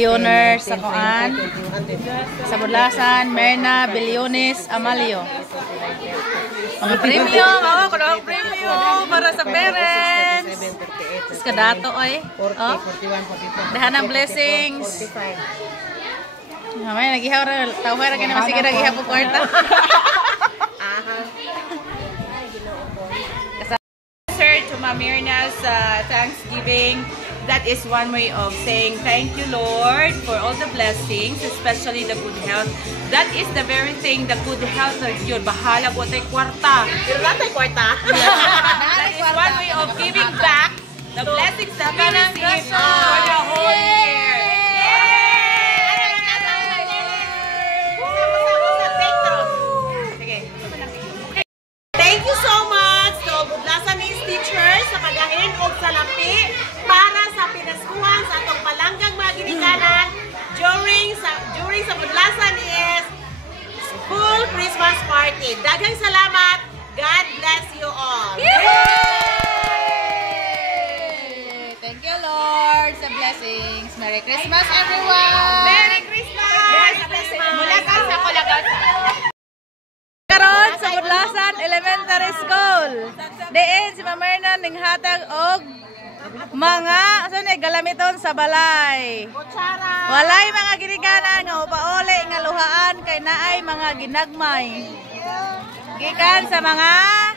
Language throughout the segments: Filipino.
Millionaire sa Kuan, sa Budlasan, Merna Biliones Amalio. Mga premium, ako premium para sa parents. Tapos kadato ay. Oh. Dahan ng blessings. Mamaya nagihaw ra, tawag ra kana sige nagihaw po kwarta. Sir, to Mamirna's Thanksgiving. That is one way of saying thank you, Lord, for all the blessings, especially the good health. That is the very thing, the good health of yun. Bahala po tayo kwarta. Pero lang tayo kwarta. That is one way of giving back the blessings that we receive for the whole year. Thank you so much to Budlasanese teachers sa pagahin o sa lapi para sa pinaskuhan sa atong palanggang mga ginikanan during sa Budlasanese School Christmas Party. Daghang salamat. God bless you all. Yay! Thank you, Lord, sa blessings. Merry Christmas, everyone! Merry Christmas! Merry Christmas! Mula ka sa Kulagasa. Karon sa Budlasan Elementary School. Diin si Mamirna ning hatag og mga galamiton sa balay. Walay mga ginikanan nga upauli nga luhaan kay naay mga ginagmay. Gikan sa mga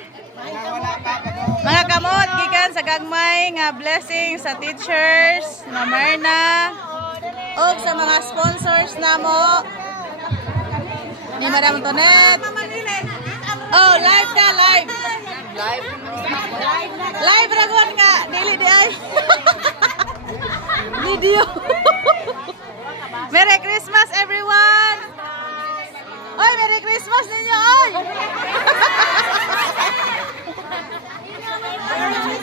kamot gikan sa gagmay nga blessing sa teachers, Mamirna, og sa mga sponsors namo. Ni Madam Tonet. Oh, live ka, live. Live ragon nga, dili di ay. Video. Merry Christmas everyone. Oy, Merry Christmas ninyo, oy.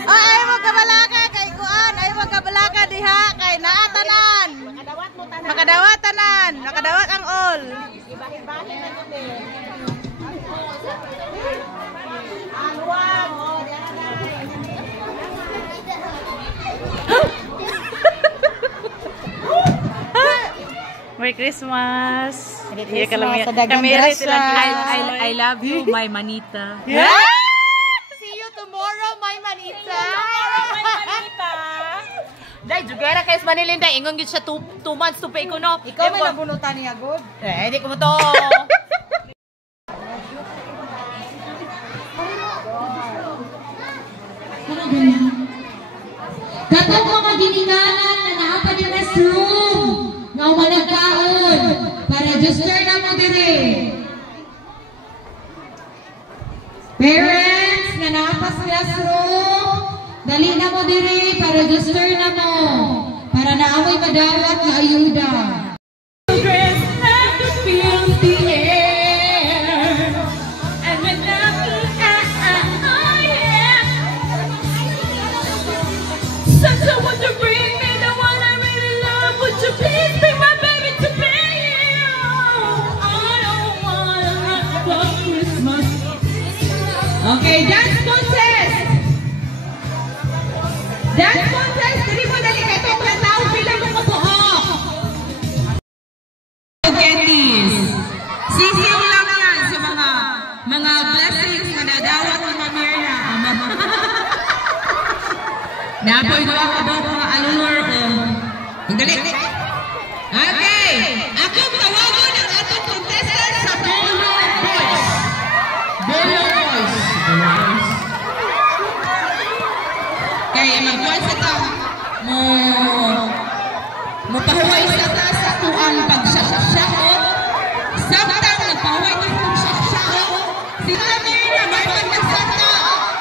Oy, ay mo kabalaka kay kuan, ay mo kabalaka diha kay naatanan. Makadawat tanan, makadawat ang all. Merry Christmas. Merry Christmas. I love you, my manita. Yeah? See you tomorrow, my manita. Dai, jugera kay Manilinda, ingon gyud siya 2 months to pay ko no. Ikaw may nabunutan niya, good? Di ko mo to. Katong mga ginikanan na naapa di restroom nga umanagkaon para register na mo diri. Parents nga naapa sa restroom, dali na mo diri para register na mo para naamoy madawat nga ayuda. Okay, dance contest! Dance contest! Dili mo dali ka ito. Mga tao pila mo ko po. Okay, please. Sisiw lang yan sa mga blessings na nadawat ni Mamirna. Napoy doon ako ba mga alunor ko. Dali. Okay. Ako tawagon ang atong contestant sa Bolo Boys. Bolo Boys. Kaya magkuhan sa ta mo pahuway sa ta sa tuang pagsasasyao. Samtang nagpahuway ng pagsasasyao, sila Mamirna may pagkasata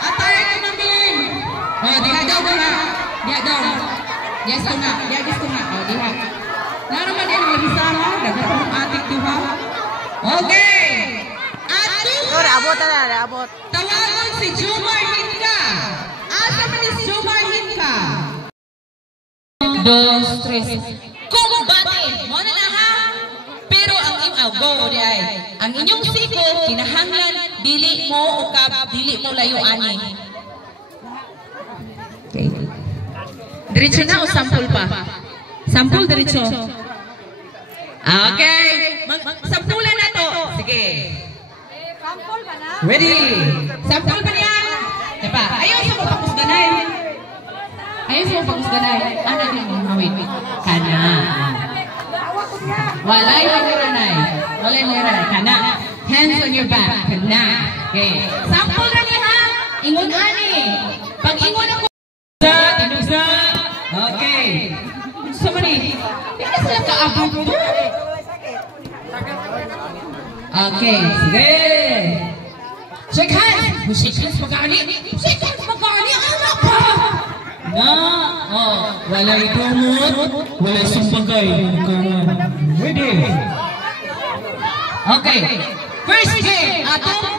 at tayo ka namin. Diha daw diha. Diha daw. Diha sa nga. Diha gusto nga. Diha. Naroon yan ang labisama. Dagat ang atik diha. Okay. Abot na, abot. Tawagon si Jomar Hinka. Asa man si Jomar Hinka? 2, 3. Kumbate, mo na ha. Pero ang go diay. Ang inyong siko kinahanglan dili mo ukab, dili mo layo ani. Okay. Diretso na o sample pa? Sample diretso. Okay. Sampulan na to. Sige. Ready? Sampul ba niya? Diba? Ayaw sa mga pakusganay. Ayaw sa mga pakusganay. Ano din mo? Wait. Kana. Walay maniranay. Walay maniranay. Kana. Hands on your back. Kana. Okay. Sampul na niya ha. Ingon ani. Pag ingon ako. Tinugsa. Okay. So mani. Hindi na sila kaabot to. Okay. Sige. Shake hands! Shake hands magkani? Shake hands magkani? Anak ka! Na! Oh, walay kumot, walay sumpagay. Ready? Okay. First game, atong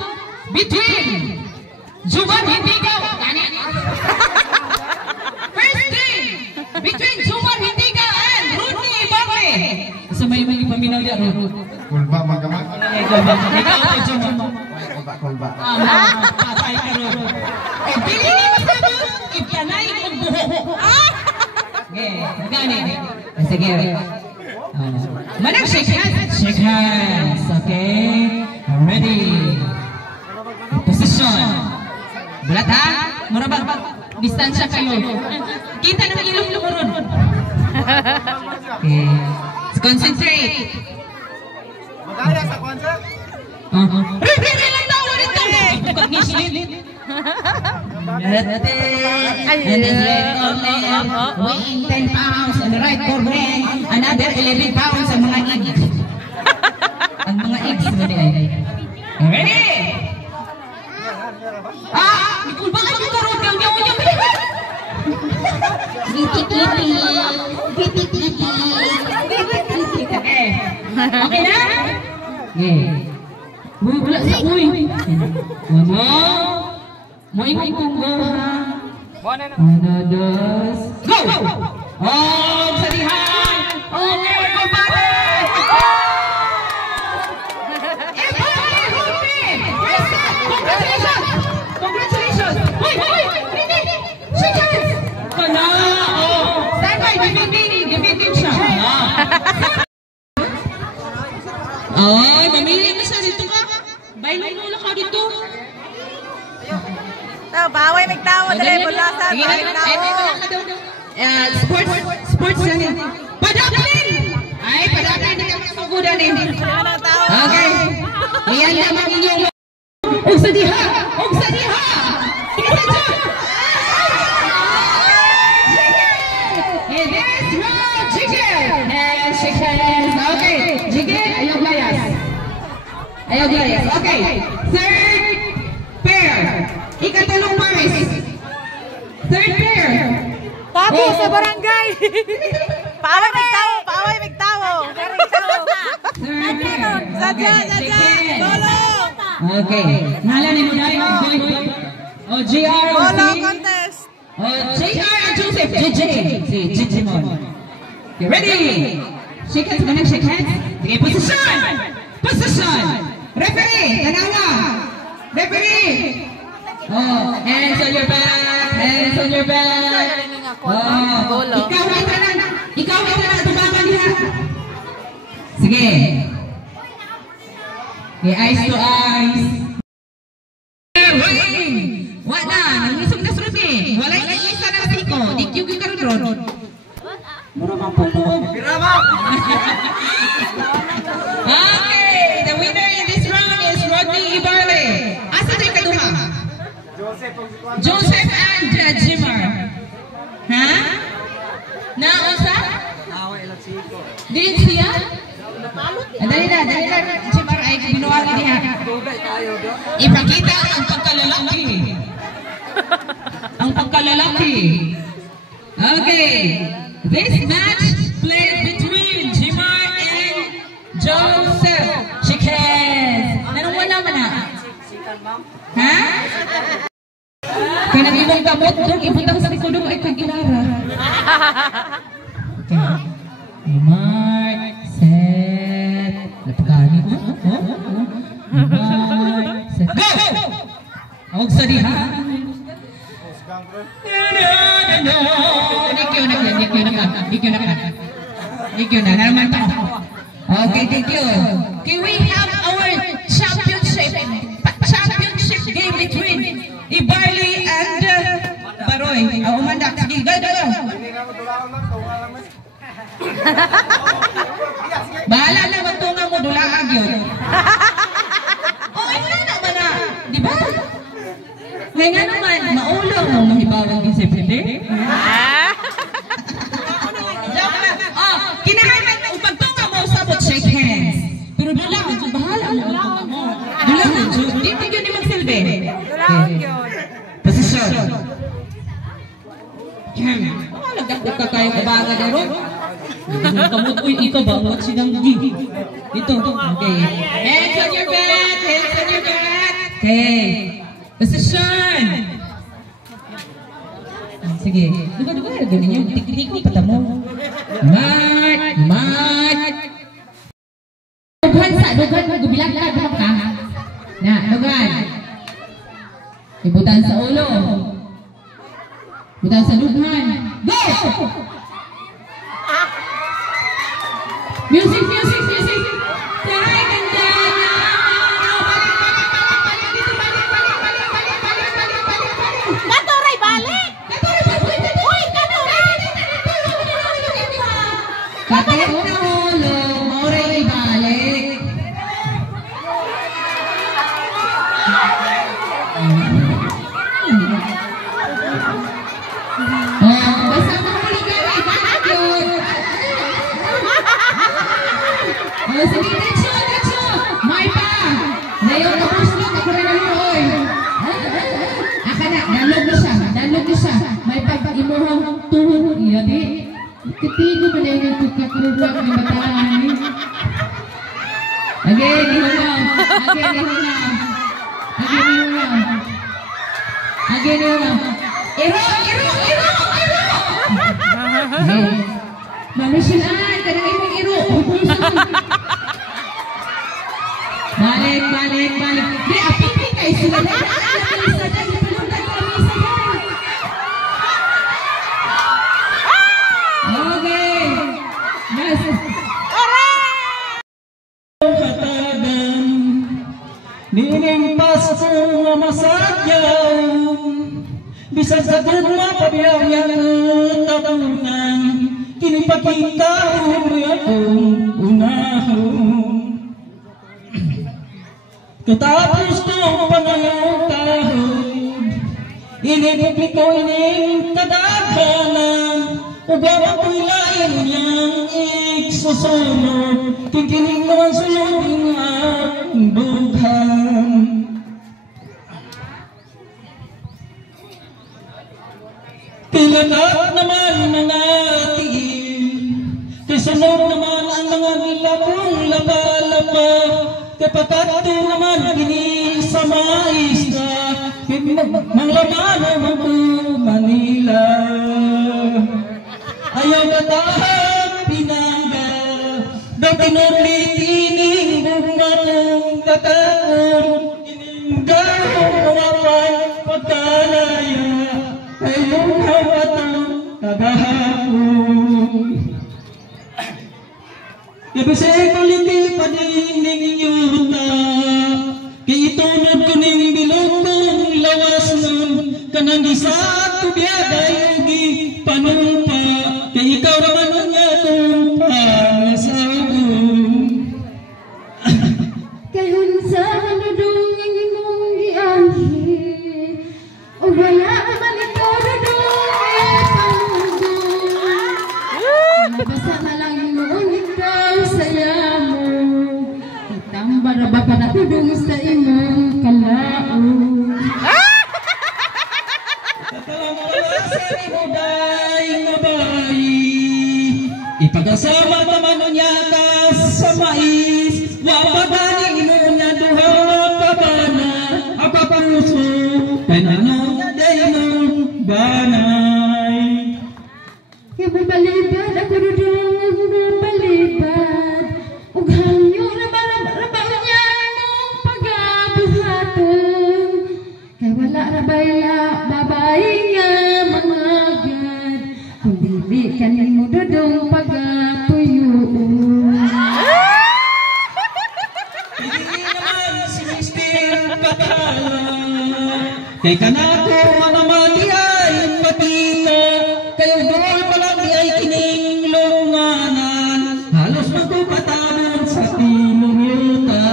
between Juman Hindigaw. First game, between Juman Hindigaw and Rodney Ibambe. Sa may paminaw niya, Rod. Kulba magamat. Ikaw po, Juman. Kulba. Patay ka ron. Eh, pili ni masabot, ipyanay kong buho. Sige, magani. Sige. Manang shake hands. Shake hands. Okay. Ready. Position. Bulat ha? Mura ba? Distansya kayo. Kita ng ilong lumuron. Okay. Concentrate. Magaya sa concert. Ready lang tawa nito. Pag-ngisilin. And the left of left, weighing 10 pounds, and the right correct, another 11 pounds ang mga eggs. Ang mga eggs mo ay. Ready? Mikul ba kayo karoon? Yaw-yaw-yaw. Giti-giti. Giti-giti. Okay. Okay na? Okay. Uy, wala sa uy. Mama. Mo ingon kong go ha. Una, dos. Go! Oh, salihan! Okay, kumpare! Everybody, hold me! Congratulations! Congratulations! Uy, uy! Hindi! Shake hands! Kana! Oh! Stand by! Gamitin siya! Ay, mamili mo siya dito ka. Bayan mo ka dito. Baway nagtawa dali bulasan. Baway nagtawa. Sports na niya. Padaplin! Ay, padaplin na kami magudan eh. Okay. Ayan naman inyong og sa diha! Og sa diha! And this round, chicken! And chicken. Okay. Chicken, ayaw glayas. Ayaw glayas. Okay. Third pair. Ikatlong pares. Third pair. Tabi sa barangay. Paaway magtawo, paaway magtawo. Third pair. Sadya. Bolo. Okay. Ngalan ni mo dahil mag-boy. O, JR. Bolo contest. O, JR and Joseph. JJ. Si Jijimon. Okay, ready? Shake hands. Manang shake hands. Okay, position. Position. Referee. Tanawa. Referee. Oh, hands on your back. Hands on your back. Oh, ikaw ay tanan tubangan niya. Sige. Okay, eyes to eyes. Ring. Wala, nangisog na sunod eh. Wala yung isa na siko. Dikyugi ka rin ron. Mura mga pulog. Okay, the winner in this round is Rodney Ibarle. Asa tayo kaduha? Joseph and Jimar. Ha? Nausa? Din siya? Dali na. Jimar ay binuwagi niya. Ipakita ang pagkalalaki. Ang pagkalalaki. Okay. This match played between Jimar and Joseph. Chickens. Anong wala man na? Ha? Kaya nag-ibang kamot doon, ibutang sa likod doon ay kagilara. Okay. Mark, set. Napagani ko. Mark, set. Go! Huwag sa diha. Nikyo na ka. Naman to. Okay, thank you. Okay, we have our championship game between Ibarli and Baroy. Umandak. Sige, go. Bahala na magtunga mo, dulaag yun. Wala naman na. Di ba? Ngayon nga naman, maulaw mo mahibawag din sa pwede. Kinahanglan na pagtunga mo, sabot shake hands. Pero dulaag yun, bahala mo magtunga mo. Dulaag yun, dito yun ni magsilbi. Dulaag yun. Posisyon. Nagdagdag ka kayo kabaga na ron. Kamot, uy, ikaw ba? Huwag sigang G. Ito, okay. Hands on your back, hands on your back. Okay. Posisyon. Sige. Duga, gawin niyo. Tiklik ni pata mo. Mark. Dugan, gubilang ka, dugan ka. Na, dugan. Ibutan sa ulo. Butan sa lughan. Go! Music! Taray, ganda na! Katoray, balik! Uy, katoray! Katet na ulo, mauray ibalik. Basta mo huligan, ibalik yun. Sige, diretso. May pa. Ngayon, tapos lang. Ako rin ang oy. Aka na, dalog na siya. May pag-imuhang tuhon. Iyabi. Ketigo mo na yung pagkakurubak ng bataan. Again, ihulaw. Iro! Mamisilan, kadang imong iro. Balik. Di, apipi kayo sila na. Kamisa dyan, ipalundan kamisa dyan. Okay. Yes. Katagan, nining pasko nga masagyaw, bisan sa gugma pabiyayan tabunan, kinipakita akong unahon. Katapos kong pangayong tahod, inipubliko ining kadaghanan, ugawa ko'y lain niyang iksusunod, kikinig naman sulong ang bughan. Tilagat naman mga tiil, kisunod naman ang mga nilabong laba-laba, kapatato naman gini sa mais na manglaman naman po Manila. Ayaw katahang pinangga, daw pinulit-ining bumatong kataon, ininggarong mawapay pagkalaya, ayong hawatang kagahapon. Kabisay kuliti pa din yuta, kay itunod ko ning bilog kong lawas nun, kanang isa at kubiyaday ugi panumpa, kay ikaw naman nga kong pangasawon. Kayon sa nudong imong gianhi, o wala man ikaw nudong ipangudong, mabasa na lang noon ikaw saya mo, itang baraba pa na tudong sa imong kalao. Sa ibuday nga bayi, ipag-asama naman niya ka sa mais, wapagani mo niya duha kabana, apapuso, kay nanong niya dayon banay. Ibubalibad ako dudong ibubalibad, ug hangyo rabaw niya mong pagabuhaton, kay wala rabaya babae nga mangagad, kung dili kanimo dudong pagatuyo. Hindi naman si Mr. Pakala. Kay kanako mga mati ay patita. Kayo doon pala di ay kininglunganan. Halos magpapatawin sa tilong yuta.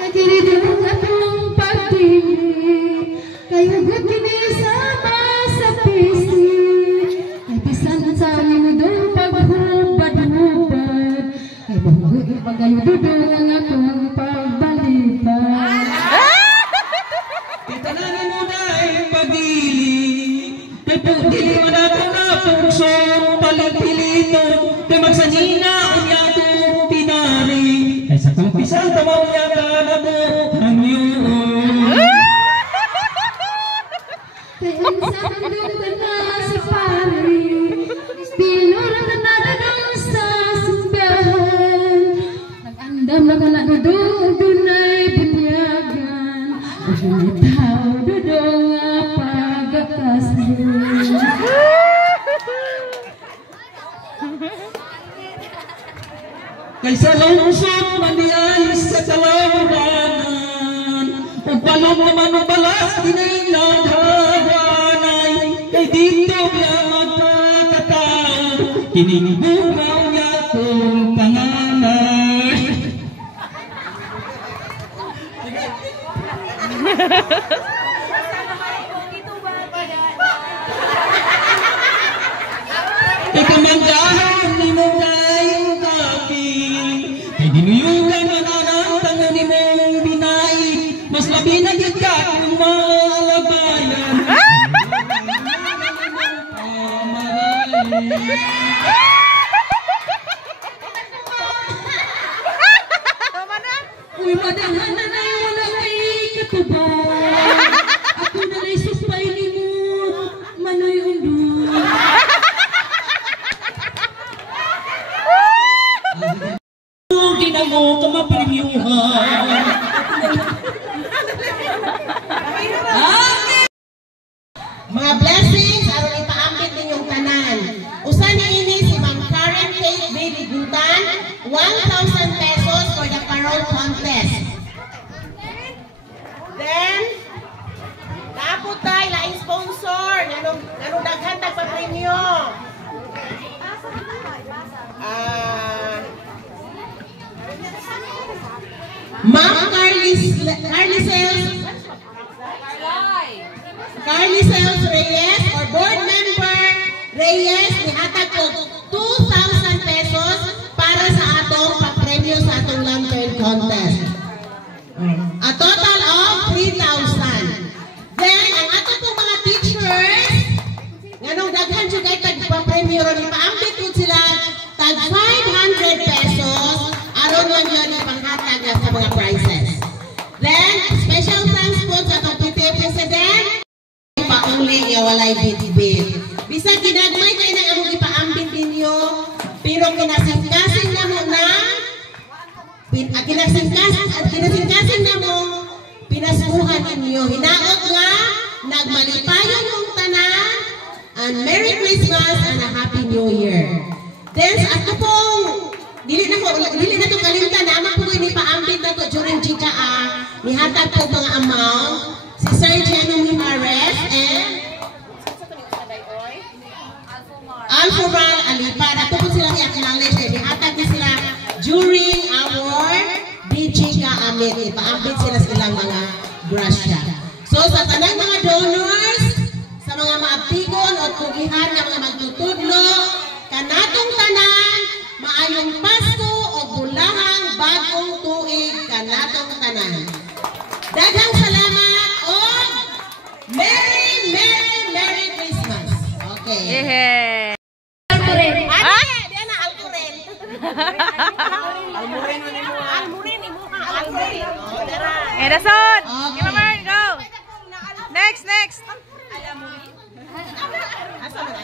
Nagdiridong akong pagdili, kayo gutin sama sa pisi. Ay pisan sa limudong paghubad-hubad, ay banggut pagayududong ang akong pagbalitan. Itananin mo na ay pagdili. Kay pagdili man ako na pugsong palipilito. Kay magsanina ang yakong pinari. Kay sa kumpisang tawang yaka na mo ang yun. Kaya sa kandang na sa pari, pinurang na nadadang sa simbahan. Nag-andam na ka na dudong ay bunyagan. Bumitaw dudong pagkakasal. Kaysa lungsod manialis sa kalawdanan. Upalong naman o balas kinailangawanay. Kay dito niya magkakatao, kinigbukaw niya kong panganay. Ikamandahan ni mo kayong kapil. Kay dinuyugan mananatang ni mong binay. Mas labi na yun ka kung malabayan. Uy, madahan na na yung wala may katubang. Ako na na'y suspay ni mo, manoy undo. Hindi na mo kamapremyuhan. Mga blessings, aron ipaambit ninyong tanan. Usa niini si Ma'am Karen Faith Baby Gutan, 1,000 pesos for the parol contest. Then, tapos tayo, laing sponsor, nanong daghan tagpa-premyo. Ma'am Carly Sales Reyes or board member Reyes nihatag ko 2,000 pesos para sa atong papremyo sa atong lantern contest. A total of 3,000. Then, ang atong pong mga teachers, nganong daghan siya kayo tagpapremyo ron, ipaambit ko sila tag 500 pesos aron lang yun ipanghatag lang sa mga prizes. Then, special thanks po sa atong PTA President, pauli nga walay bit-bit. Bisag ginagmay kayo na among ipaambit ninyo, pero kinasingkasing na mo na, kinasingkasing na mo, pinasuhan ninyo. Hinaot nga, nagmalipayon mong tanan, and Merry Christmas and a Happy New Year. Then, ato pong, dili na to kalimtan, naman po ini paambit na to during GKA, nihatag po mga amount, si Sir Jeno Mimares and Alfomar Alipad. Ato po silang i-acknowledge na nihatag na sila during our BGKA Amit. Ipaambit sila silang mga grasya. So sa tanang mga donors, sa mga maabtigon o kugihan ng mga magtutudlo, kanatong tanan, maayong Pasko o bulahang bagong tuig kanatong tanan. Daghang salamat o Merry Christmas. Okay. Yeah. Almurin. Dia na almurin. Almurin mo. Almurin mo. Almurin. Edison! Give a bird, go! Next! Asa man